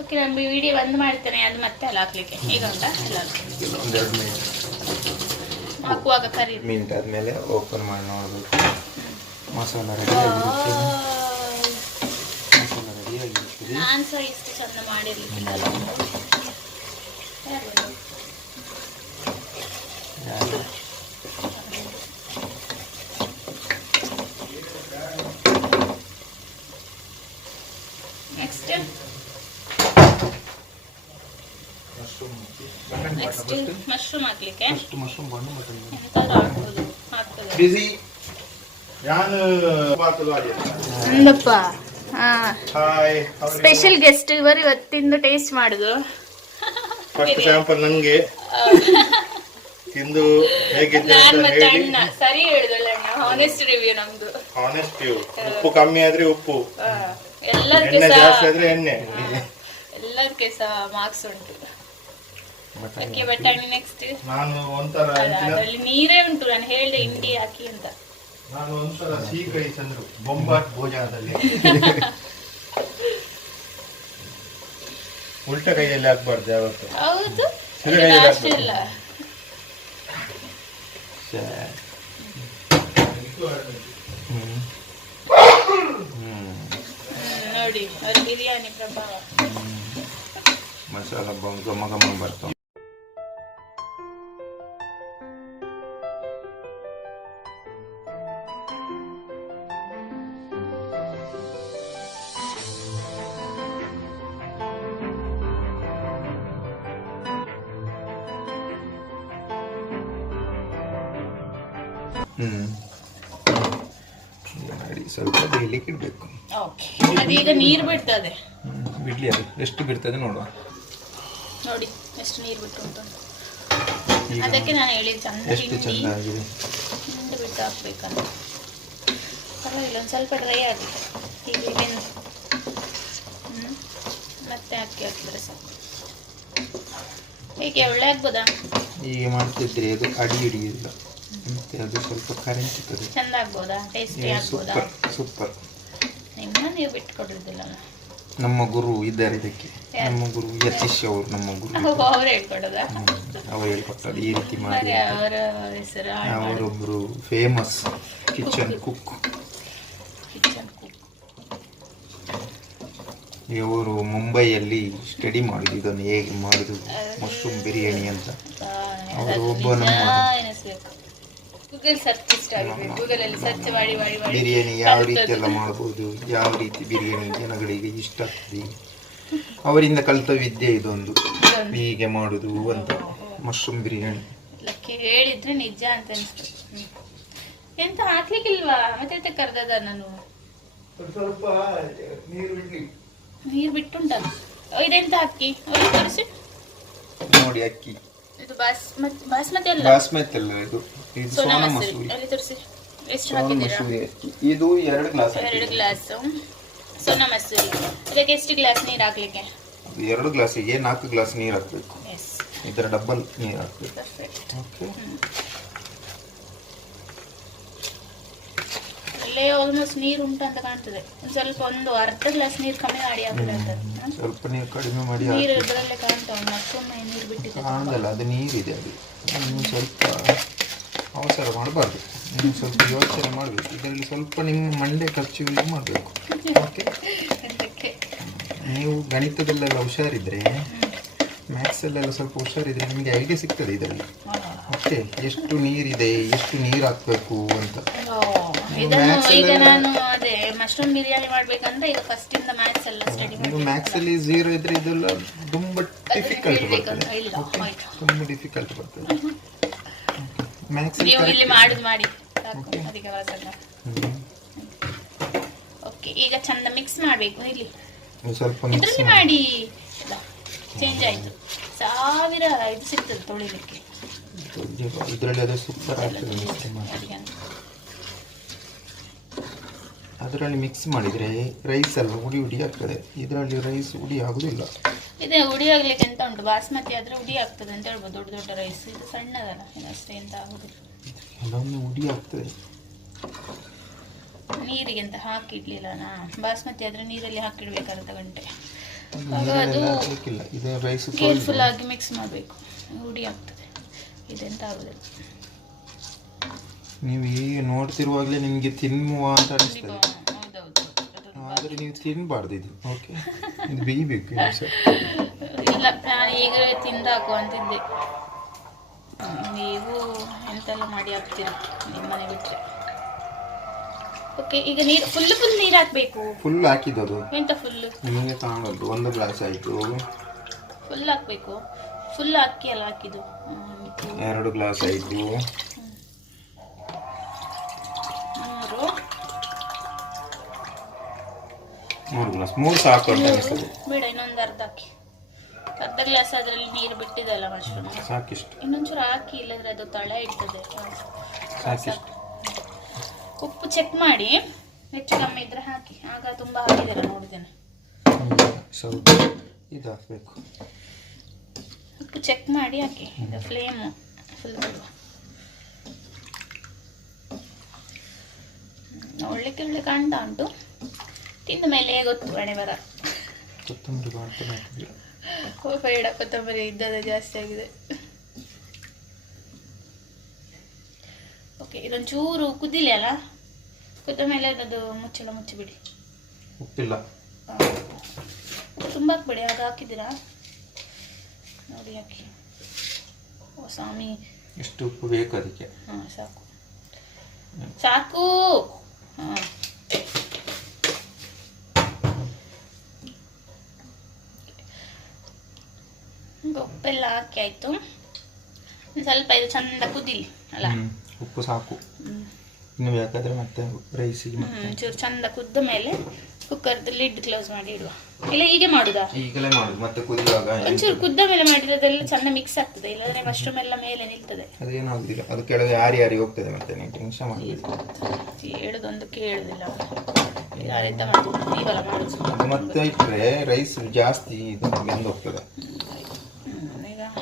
ಓಕೆ ನಾನು ವಿಡಿಯೋ ಬಂದ್ ಮಾಡ್ತೇನೆ ಅದು ಮತ್ತೆ ಅಲ್ಲ ಹಾಕ್ಲಿಕ್ಕೆ. ಈಗ ಉಂಟಾ? ಒಂದೆರಡು ಮಿನಿಟ್ ಹಾಕುವಾಗ ಕರಿ. ಮಿನಿಟ್ ಆದ್ಮೇಲೆ ಓಪನ್ ಮಾಡಿ ನೋಡಬೇಕು. ಮಸಾಲ ರೆಡಿ ಆಗಿರುತ್ತೆ. ಮಸಾಲ ರೆಡಿ ಆಗಿರುತ್ತೆ. ನಾನು ಸಹ ಇಷ್ಟು ಚಂದ ಮಾಡಿರಲಿಲ್ಲ ಯಾರು ಬಂದ್ರು? ಯಾರು? ನೆಕ್ಸ್ಟ್ ಮಶ್ರೂಮ್ ಬಟಾಣಿ ನೆಕ್ಸ್ಟ್ ಮಶ್ರೂಮ್ ಹಾಕ್ಲಿಕ್ಕೆ? ಅಷ್ಟು ಮಶ್ರೂಮ್ ಬಂದು ಮತ್ತೆ ಬಿಸಿ. ಯಾನು ಅಂದಪ್ಪ ಹಾ. ಹಾಯ್ ಸ್ಪೆಷಲ್ ಗೆಸ್ಟ್ ಇವರು ಇವತ್ತಿಂದು ಟೇಸ್ಟ್ ಮಾಡುದು. ಫಸ್ಟ್ ಸ್ಯಾಂಪಲ್ ನನಗೆ ತಿಂದು ಹೇಗಿದ್ದೆ ನಾನ್ ಅಂತ ಮತ್ತೆ ಹೇಳಿ. ಅಣ್ಣ. ಸರಿ ಹೇಳಿದಲ್ಲ ಅಣ್ಣ. ಆನೆಸ್ಟ್ ರಿವ್ಯೂ ನಮ್ದು. ಆನೆಸ್ಟ್ ಉಪ್ಪು ಕಮ್ಮಿ ಆದ್ರೆ ಉಪ್ಪು. ಎಲ್ಲರಿಗೂ ಎಣ್ಣೆ ಸಹ ಜಾಸ್ತಿ ಆದ್ರೆ ಎಣ್ಣೆ. ಎಲ್ಲದಕ್ಕೆ ಸಹ ಮಾರ್ಕ್ಸ್ ಉಂಟು. ಅದಕ್ಕೆ ಬಟಾಣಿ ನೆಕ್ಸ್ಟ್ ನಾನು ಒಂಥರ ಅದರಲ್ಲಿ ನೀರೇ ಉಂಟು ನಾನು ಹೇಳ್ದೆ ಇಂಡಿ ಹಾಕಿ ಅಂತ. ನಾನು ಒಂಥರ ಸಿಹಿ ಕೈ ಚಂದ್ರು ಬೊಂಬಾಟ್ ಭೋಜನದಲ್ಲಿ. ಉಲ್ಟ ಕೈಯಲ್ಲಿ ಹಾಕ್ಬಾರ್ದು ಯಾವತ್ತು. ಹೌದು. ಇಲ್ಲ ಹ್ಮ್. ಹ್ಮ್. ಹ್ಮ್, ನೋಡಿ ಅವ್ರ ಬಿರಿಯಾನಿ ಪ್ರಭಾವ. ಮಸಾಲ ಬಂದು ಘಮ ಘಮ ಬರ್ತಾವ. ಅದೀಗ ನೀರು ಬಿಡ್ತದೆ. ಬಿಡ್ಲಿ ಅದು. ಎಷ್ಟು ಬಿಡ್ತದೆ ನೋಡುವ. ನೋಡಿ ಎಷ್ಟು ನೀರು ಬಿಟ್ಟು ಉಂಟು. ಈಗ ಅದಕ್ಕೆ ನಾನು ಹೇಳಿದ್ದು ಚಂದ ಎಷ್ಟು ಚೆಂದ ಆಗಿದೆ. ಹಿಂಡಿ ಬಿಟ್ಟು ಹಾಕ್ಬೇಕಂತ. ಪರವಾಗಿಲ್ಲ ಒಂದು ಸ್ವಲ್ಪ ಡ್ರೈ ಆಗಿದೆ ಈಗ ಬೆಂದು. ಮತ್ತೆ ಅಕ್ಕಿ ಹಾಕಿದ್ರೆ ಸಾಕು. ಹೇಗೆ ಒಳ್ಳೆ ಆಗ್ಬೋದಾ? ಈಗ ಮಾಡ್ತಿದ್ರೆ ಅದು ಅಡಿ ಹಿಡಿಯುವುದಿಲ್ಲ. ಮತ್ತೆ ಅದು ಸ್ವಲ್ಪ ಕರೆಂಟ್ ಇರ್ತದೆ. ಚೆಂದ ಆಗ್ಬೋದಾ? ಟೇಸ್ಟಿ ಆಗ್ಬೋದಾ? ಸೂಪರ್ ಸೂಪರ್ ನೀವು ನಮ್ಮ ಗುರು ಇದ್ದಾರೆ ಇದಕ್ಕೆ. ನಮ್ಮ ಗುರು ಯತೀಶ್ ಅವರು ನಮ್ಮ ಗುರು. ಅವ್ರು ಹೇಳ್ಕೊಡೋದ. ಅವರು ಈ ರೀತಿ ಮಾಡಿ ಅವರ ಹೆಸರು ಅವರೊಬ್ರು famous kitchen cook kitchen cook ಇವರು ಮುಂಬೈಯಲ್ಲಿ ಸ್ಟಡಿ ಮಾಡಿದ್ರು ಇದನ್ನು ಹೇಗೆ ಮಾಡಿದ್ರು ಮಶ್ರೂಮ್ ಬಿರಿಯಾನಿ ಅಂತ. ಅವರು ಒಬ್ಬ ನಮ್ಮ ಗೂಗಲ್ ಸರ್ಚ್ ಇಷ್ಟ ಆಗಿದೆ ಗೂಗಲ್ ಅಲ್ಲಿ ಸರ್ಚ್ ಮಾಡಿ ಮಾಡಿ ಮಾಡಿ. ಬಿರಿಯಾನಿ ಯಾವ ರೀತಿ ಎಲ್ಲ ಮಾಡಬಹುದು ಯಾವ ರೀತಿ ಬಿರಿಯಾನಿ ಜನಗಳಿಗೆ ಇಷ್ಟ ಆಗ್ತದೆ ಅವರಿಂದ ಕಲಿತ ವಿದ್ಯೆ ಇದೊಂದು. ಹೀಗೆ ಮಾಡುದು ಅಂತ. ಮಶ್ರೂಮ್ ಬಿರಿಯಾನಿ ಇಲ್ಲ ಕೇಳಿದ್ರೆ ನಿಜ ಅಂತ ಅನಿಸ್ತದೆ ಎಂತ ಹಾಕ್ಲಿಕ್ಕಿಲ್ವಾ? ಮತ್ತೆ ಕರ್ದದ ನಾನು. ಸ್ವಲ್ಪ ನೀರು ಬಿಡ್ಲಿ. ನೀರು ಇದೆಂತ ಅಕ್ಕಿ? ನೋಡಿ ಅಕ್ಕಿ. ಇದು ಬಾಸ್ಮತಿ ಬಾಸ್ಮತಿ ಅಲ್ಲ? ಬಾಸ್ಮತಿ ಅಲ್ಲ ಇದು. ಇದು ಸೋನಾ ಮಸೂರಿ. ಅಲ್ಲಿ ತೋರಿಸಿ. ಎಷ್ಟು ಹಾಕಿದ್ದೀರಾ? ಇದು ಎರಡು ಗ್ಲಾಸ್ ಎರಡು ಗ್ಲಾಸ್. ಸೋನಾ ಮಸೂರಿ. ಇದಕ್ಕೆ ಎಷ್ಟು ಗ್ಲಾಸ್ ನೀರು ಹಾಕ್ಲಿಕ್ಕೆ? ಎರಡು ಗ್ಲಾಸಿಗೆ ನಾಲ್ಕು ಗ್ಲಾಸ್ ನೀರು ಹಾಕ್ಬೇಕು. ಇದರ ಡಬಲ್ ನೀರು ಹಾಕ್ಬೇಕು. ಓಕೆ ಅಲ್ಲೇ ಆಲ್ಮೋಸ್ಟ್ ನೀರು ಉಂಟು ಅಂತ ಕಾಣ್ತದೆ. ಒಂದು ಸ್ವಲ್ಪ ಒಂದು ಅರ್ಧ ಗ್ಲಾಸ್ ನೀರು ಕಮ್ಮಿ ಮಾಡಿ ಸ್ವಲ್ಪ ನೀರು ಕಡಿಮೆ ಮಾಡಿ ನೀರು ಇದರಲ್ಲೇ ಕಾಣ್ತಾ ಉಂಟು. ಮತ್ತೊಮ್ಮೆ ನೀರು ಬಿಟ್ಟಿದೆ ಕಾಣದಲ್ಲ ಅದು ನೀರಿದೆ ಅದು. ನೀವು ಸ್ವಲ್ಪ ಅವಸರ ಮಾಡಬಾರ್ದು. ನೀವು ಸ್ವಲ್ಪ ಯೋಚನೆ ಮಾಡಬೇಕು. ಇದರಲ್ಲಿ ಸ್ವಲ್ಪ ನಿಮ್ಮ ಮಂಡೆ ಖರ್ಚು ಮಾಡಬೇಕು. ಓಕೆ ನೀವು ಗಣಿತದಲ್ಲೆಲ್ಲ ಹುಷಾರಿದ್ರೆ ಮ್ಯಾಥ್ಸಲ್ಲೆಲ್ಲ ಸ್ವಲ್ಪ ಹುಷಾರಿದ್ರೆ ನಿಮಗೆ ಐಡಿಯಾ ಸಿಗ್ತದೆ ಇದರಲ್ಲಿ. ಓಕೆ ಎಷ್ಟು ನೀರಿದೆ ಎಷ್ಟು ನೀರು ಹಾಕಬೇಕು ಅಂತ. ಇದನ್ನು ಈಗ ನಾನು ಅದೇ ಮಶ್ರೂಮ್ ಬಿರಿಯಾನಿ ಮಾಡ್ಬೇಕಂದ್ರೆ ಈಗ ಫಸ್ಟ್ ಇಂದ ಮ್ಯಾಥ್ಸ್ ಎಲ್ಲ ಸ್ಟಡಿ ನೀವು ಮ್ಯಾಥ್ಸಲ್ಲಿ ಝೀರೋ ಇದ್ರೆ ಇದೆಲ್ಲ ತುಂಬ ಡಿಫಿಕಲ್ಟ್ ಬರ್ತದೆ. ಇಲ್ಲ ತುಂಬ ಡಿಫಿಕಲ್ಟ್ ಬರ್ತದೆ. ನೀವು ಇಲ್ಲಿ ಮಾಡುದು ಮಾಡಿ ಸಾಕು ಅದಕ್ಕೆ ಓಕೆ ಈಗ ಚಂದ ಮಿಕ್ಸ್ ಮಾಡಬೇಕು ಇಲ್ಲಿ. ಸ್ವಲ್ಪ ಮಿಕ್ಸ್ ಮಾಡಿ. ಚೇಂಜ್ ಆಯ್ತು. ಸಾವಿರ ಇದು ಸಿಗ್ತದೆ ತೊಳಿಲಿಕ್ಕೆ. ಇದರಲ್ಲಿ ಅದು ಸೂಪರ್ ಆಗ್ತದೆ. ಅದರಲ್ಲಿ ಮಿಕ್ಸ್ ಮಾಡಿದರೆ ರೈಸ್ ಎಲ್ಲ ಹುಡಿ ಹುಡಿ ಆಗ್ತದೆ. ಇದರಲ್ಲಿ ರೈಸ್ ಹುಡಿ ಆಗುದಿಲ್ಲ. ಇದೆ ಉಡಿ ಆಗ್ಲಿಕ್ಕೆ ಎಂತ ಉಂಟು? ಬಾಸ್ಮತಿ ಆದ್ರೆ ಉಡಿ ಆಗ್ತದೆ ಅಂತ ಹೇಳ್ಬೋದು. ದೊಡ್ಡ ದೊಡ್ಡ ರೈಸ್ ಇದು ಸಣ್ಣದಲ್ಲ ಅಷ್ಟೇ ಎಂತ ಆಗುದಿಲ್ಲ. ಕೆಲವೊಮ್ಮೆ ಹುಡಿ ಆಗ್ತದೆ. ನೀರಿಗೆ ಅಂತ ಹಾಕಿಡ್ಲಿಲ್ಲ ನಾ ಬಾಸ್ಮತಿ ಆದ್ರೆ ನೀರಲ್ಲಿ ಹಾಕಿಡ್ಬೇಕು ಅರ್ಧ ಗಂಟೆ ಅದು ಕೇರ್ಫುಲ್ ಆಗಿ ಮಿಕ್ಸ್ ಮಾಡಬೇಕು. ಉಡಿ ಆಗ್ತದೆ. ಇದೆಂತ ಆಗುದಿಲ್ಲ. ನೀವು ಈಗ ನೋಡ್ತಿರುವಾಗಲೇ ನಿಮಗೆ ತಿನ್ನುವ ಅಂತ ಅನಿಸ್ತದೆ. ಆದರೆ ನೀವು ತಿನ್ನಬಾರ್ದು ಇದು. ಓಕೆ ಇದು ಬೇಯಬೇಕು. ಇಲ್ಲ ನಾನು ಈಗಲೇ ತಿಂದಾಕು ಅಂತಿದ್ದೆ. ನೀವು ಎಂತೆಲ್ಲ ಮಾಡಿ ಹಾಕ್ತೀರಿ ನಿಮ್ಮನೆ ಬಿಟ್ಟರೆ ಓಕೆ ಈಗ ನೀರು ಫುಲ್ ಫುಲ್ ನೀರು ಹಾಕಬೇಕು. ಫುಲ್ ಹಾಕಿದ್ದು ಎಂತ ಫುಲ್ ನಿಮಗೆ ಕಾಣೋದು ಒಂದು ಗ್ಲಾಸ್ ಆಯಿತು. ಫುಲ್ ಹಾಕಬೇಕು. ಫುಲ್ ಅಕ್ಕಿ ಎಲ್ಲ ಹಾಕಿದ್ದು. ಎರಡು ಗ್ಲಾಸ್ ಆಯಿತು. ಮೂರು ಗ್ಲಾಸ್ ಮೂರು ಸಾಕು ಅಂತ ಅನಿಸ್ತದೆ. ಬೇಡ ಇನ್ನೊಂದು ಅರ್ಧ ಹಾಕಿ. ಅರ್ಧ ಗ್ಲಾಸ್ ಅದರಲ್ಲಿ ನೀರು ಬಿಟ್ಟಿದೆಲ್ಲ ಮಶ್ರೂಮ್ ಸಾಕಿಷ್ಟು. ಇನ್ನೊಂಚೂರು ಹಾಕಿ ಇಲ್ಲದ್ರೆ ಅದು ತಳ ಇರ್ತದೆ. ಸಾಕಿಷ್ಟು. ಉಪ್ಪು ಚೆಕ್ ಮಾಡಿ. ಹೆಚ್ಚು ಕಮ್ಮಿ ಇದ್ರೆ ಹಾಕಿ. ಆಗ ತುಂಬ ಹಾಕಿದ್ದೀರ ನೋಡಿದ್ದೇನೆ. ಸ್ವಲ್ಪ ಇದು ಹಾಕಬೇಕು. ಉಪ್ಪು ಚೆಕ್ ಮಾಡಿ ಹಾಕಿ. ಇದು ಫ್ಲೇಮು ಫುಲ್ ನೋಡ್ಲಿಕ್ಕೆ ಒಳ್ಳೆ ಕಾಣ್ತಾ ಉಂಟು. ತಿಂದ ಮೇಲೆ ಗೊತ್ತು ಹಣೆ ಬರ. ಬೇಡ. ಕೊತ್ತಂಬರಿ ಇದ್ದದ ಜಾಸ್ತಿ ಆಗಿದೆ. ಓಕೆ ಇದೊಂಚೂರು ಕುದಿಲಿ ಅಲ್ಲ? ಕುದ್ದ ಮೇಲೆ ಅದು ಮುಚ್ಚಳ ಮುಚ್ಚಿಬಿಡಿ. ಉಪ್ಪಿಲ್ಲ. ತುಂಬಾ ಹಾಕ್ಬಿಡಿ ತುಂಬ ಹಾಕ್ಬೇಡಿ ಆಗ ಹಾಕಿದ್ದೀರಾ? ನೋಡಿ ಹಾಕಿ. ಓ ಸ್ವಾಮಿ. ಎಷ್ಟು ಉಪ್ಪು ಬೇಕು ಅದಕ್ಕೆ? ಹಾಂ ಸಾಕು. ಸಾಕು. ಹಾಂ. ಉಪ್ಪೆಲ್ಲ ಹಾಕಿ ಆಯ್ತು ಸ್ವಲ್ಪ ಇದು ಚಂದ ಕುದಿಲಿ ಅಲ್ಲ? ಉಪ್ಪು ಸಾಕು. ಇನ್ನು ಬೇಕಾದ್ರೆ ಮತ್ತೆ ರೈಸಿಗೆ ಮತ್ತೆ. ಚೂರು ಚಂದ ಕುದ್ದ ಮೇಲೆ ಕುಕ್ಕರ್ದು ಲಿಡ್ ಕ್ಲೋಸ್ ಮಾಡಿ ಇಡುವ. ಇಲ್ಲ ಹೀಗೆ ಮಾಡುದಾ? ಈಗಲೇ ಮಾಡುದು ಮತ್ತೆ ಕುದಿಯುವಾಗ ಒಂಚೂರು ಕುದ್ದ ಮೇಲೆ ಮಾಡಿರೋದೆಲ್ಲ ಚಂದ ಮಿಕ್ಸ್ ಆಗ್ತದೆ ಇಲ್ಲಾಂದ್ರೆ ಮಶ್ರೂಮ್ ಎಲ್ಲ ಮೇಲೆ ನಿಲ್ತದೆ. ಅದೇನಾಗುದಿಲ್ಲ ಅದು ಕೆಳಗೆ ಯಾರಿ ಯಾರಿ ಹೋಗ್ತದೆ ಮತ್ತೆ ನೀವು ಟೆನ್ಷನ್ ಮಾಡಿ ಹೇಳುದೊಂದು ಕೇಳುದಿಲ್ಲ. ಯಾರಿಂದ ಮಾಡ್ತೀನಿ ನೀವೆಲ್ಲ ಮಾಡುದು. ಮತ್ತೆ ಇಟ್ಟರೆ ರೈಸ್ ಜಾಸ್ತಿ ಇದು ಬೆಂದು ಹೋಗ್ತದೆ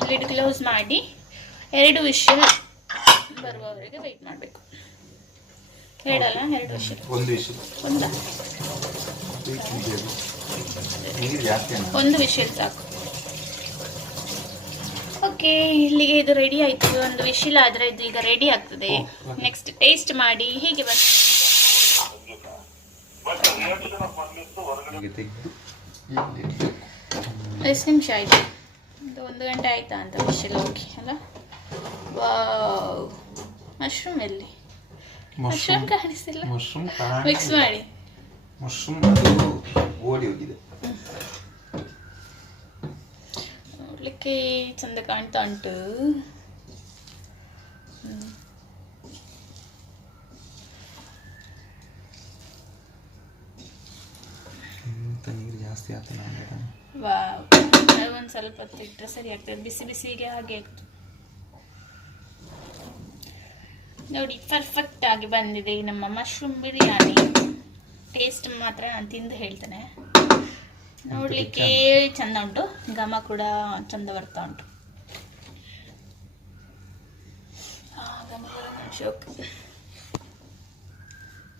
ಲಿಡ್ ಕ್ಲೋಸ್ ಮಾಡಿ ಎರಡು ವಿಷಲ್ ಬರುವವರೆಗೆ ವೆಯ್ಟ್ ಮಾಡಬೇಕು. ಹೇಳಲ್ಲ ಎರಡು ವಿಷಲ್ ಒಂದು ವಿಷಯ. ಒಂದ. ವಿಷಲ್ ಸಾಕು. ಓಕೆ ಇಲ್ಲಿಗೆ ಇದು ರೆಡಿ ಆಯ್ತು. ಒಂದು ವಿಶಿಲ್ ಆದ್ರೆ ಇದು ಈಗ ರೆಡಿ ಆಗ್ತದೆ. ನೆಕ್ಸ್ಟ್ ಟೇಸ್ಟ್ ಮಾಡಿ ಹೀಗೆ ಬರ್ತದೆ ಎಷ್ಟು ನಿಮಿಷ ಆಯ್ತು ಒಂದು ಒಂದು ಗಂಟೆ ಆಯ್ತಾ ಅಂತ ವಿಶಿಲ್ ಹೋಗಿ ಅಲ್ಲ? ವಾವ್ ಮಶ್ರೂಮ್ ಎಲ್ಲಿ? ಮಶ್ರೂಮ್ ಕಾಣಿಸಿಲ್ಲ ಮಶ್ರೂಮ್ ಮಿಕ್ಸ್ ಮಾಡಿ. ಮಶ್ರೂಮ್ ಓಡಿ ಹೋಗಿದೆ. ನೋಡ್ಲಿಕ್ಕೆ ಚಂದ ಕಾಣ್ತಾ ಉಂಟು. ಜಾಸ್ತಿ ಆಗ್ತದೆ ವಾವ್ ಒಂದು ಸ್ವಲ್ಪ ಹೊತ್ತು ಇಟ್ಟರೆ ಸರಿ ಆಗ್ತದೆ. ಬಿಸಿ ಬಿಸಿಗೆ ಹಾಗೆ ಆಗ್ತದೆ. ನೋಡಿ ಪರ್ಫೆಕ್ಟ್ ಆಗಿ ಬಂದಿದೆ ನಮ್ಮ ಮಶ್ರೂಮ್ ಬಿರಿಯಾನಿ. ಟೇಸ್ಟ್ ಮಾತ್ರ ನಾನು ತಿಂದು ಹೇಳ್ತೇನೆ. ನೋಡ್ಲಿಕ್ಕೆ ಚಂದ ಉಂಟು. ಘಮ ಕೂಡ ಚಂದ ಬರ್ತಾ ಉಂಟು.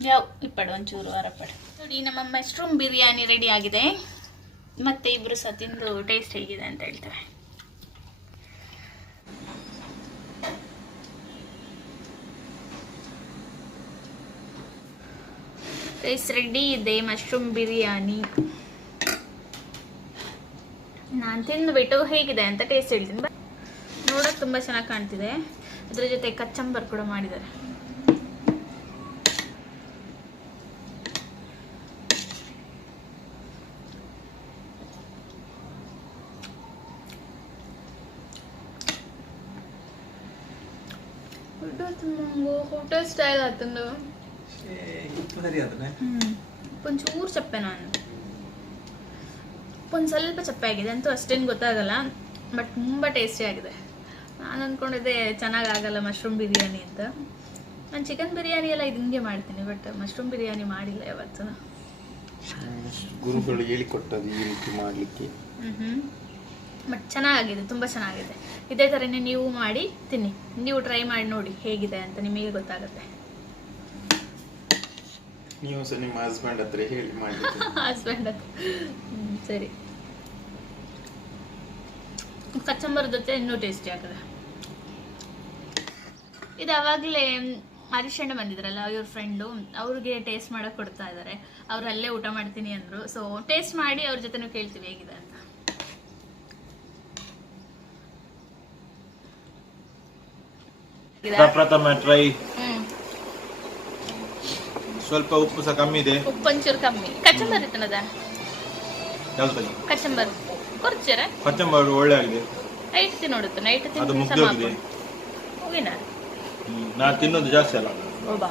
ಯಾವ ಇಪ್ಪಡು ಒಂಚೂರು ಅರಪಡು ನೋಡಿ ನಮ್ಮ ಮಶ್ರೂಮ್ ಬಿರಿಯಾನಿ ರೆಡಿ ಆಗಿದೆ. ಮತ್ತೆ ಇಬ್ರು ಸಹ ತಿಂದು ಟೇಸ್ಟ್ ಹೇಗಿದೆ ಅಂತ ಹೇಳ್ತಾರೆ. ಟೇಸ್ಟ್ ರೆಡಿ ಇದೆ ಮಶ್ರೂಮ್ ಬಿರಿಯಾನಿ ನಾನು ತಿಂದುಬಿಟ್ಟು ಹೇಗಿದೆ ಅಂತ ಟೇಸ್ಟ್ ಹೇಳ್ತೀನಿ. ನೋಡೋಕೆ ತುಂಬ ಚೆನ್ನಾಗಿ ಕಾಣ್ತಿದೆ. ಅದ್ರ ಜೊತೆ ಕಚ್ಚಂಬರ್ ಕೂಡ ಮಾಡಿದ್ದಾರೆ. ಹೋಟೆಲ್ ಸ್ಟೈಲ್ ಆತಂದು ಒಂದು ಚೂರು ಒಂಚೂರು ಚಪ್ಪೆ ನಾನು. ಒಂದು ಸ್ವಲ್ಪ ಚಪ್ಪೆ ಆಗಿದೆ. ಅಂತೂ ಅಷ್ಟೇನು ಗೊತ್ತಾಗಲ್ಲ ಬಟ್ ತುಂಬ ಟೇಸ್ಟಿ ಆಗಿದೆ. ನಾನು ಅಂದ್ಕೊಂಡಿದ್ದೆ ಚೆನ್ನಾಗಿ ಆಗಲ್ಲ ಮಶ್ರೂಮ್ ಬಿರಿಯಾನಿ ಅಂತ. ನಾನು ಚಿಕನ್ ಬಿರಿಯಾನಿ ಎಲ್ಲ ಇದು ಹಿಂಗೆ ಮಾಡ್ತೀನಿ ಬಟ್ ಮಶ್ರೂಮ್ ಬಿರಿಯಾನಿ ಮಾಡಿಲ್ಲ ಯಾವತ್ತು. ಗುರುಗಳು ಹೇಳಿಕೊಟ್ಟದ್ದು ಈ ರೀತಿ ಮಾಡಲಿಕ್ಕೆ. ಹ್ಞೂ ಬಟ್ ಚೆನ್ನಾಗಿದೆ ತುಂಬ ಚೆನ್ನಾಗಿದೆ. ಇದೇ ಥರನೇ ನೀವು ಮಾಡಿ ತಿನ್ನಿ. ನೀವು ಟ್ರೈ ಮಾಡಿ ನೋಡಿ ಹೇಗಿದೆ ಅಂತ ನಿಮಗೆ ಗೊತ್ತಾಗುತ್ತೆ. ನೀವು ಸಹ ನಿಮ್ಮ ಹಸ್ಬೆಂಡ್ ಹತ್ರ ಹೇಳಿ ಮಾಡಿ ಹಸ್ಬೆಂಡ್ ಸರಿ. ಕಚ್ಚಂಬರ್ ಜೊತೆ ಇನ್ನೂ ಟೇಸ್ಟಿ ಆಗ್ತದೆ. ಇದು ಅವಾಗಲೇ ಹರಿಶಣ್ಣ ಬಂದಿದ್ರಲ್ಲ ಇವ್ರ ಫ್ರೆಂಡು ಅವ್ರಿಗೆ ಟೇಸ್ಟ್ ಮಾಡೋಕೆ ಕೊಡ್ತಾ ಇದ್ದಾರೆ ಅವ್ರು ಅಲ್ಲೇ ಊಟ ಮಾಡ್ತೀನಿ ಅಂದರು. ಸೊ ಟೇಸ್ಟ್ ಮಾಡಿ ಅವ್ರ ಜೊತೆನೂ ಕೇಳ್ತೀವಿ ಹೇಗಿದೆ ಅಂತ. ಪ್ರಪ್ರಥಮ ಟ್ರೈ ಸ್ವಲ್ಪ ಉಪ್ಪು ಸಹ ಕಮ್ಮಿ ಇದೆ. ಉಪ್ಪು ಒಂಚೂರು ಕಮ್ಮಿ. ಕಚಂಬರ್ ಇತ್ತನದ ಯಾವ್ದು ಕಚ್ಚಂಬರ್ ಕೊರ್ಚರ ಕಚಂಬರ್ ಒಳ್ಳೆ ಆಗಿದೆ. ನೈಟ್ ತಿನ್ನೋಡುತ್ತೆ ನೈಟ್ ಅದು ಮುಗಿದೋಗಿದೆ. ಹೋಗಿನ ಹ್ಮ್. ನಾ ತಿನ್ನೋದು ಜಾಸ್ತಿ ಅಲ್ಲ. ಓ ಬಾ.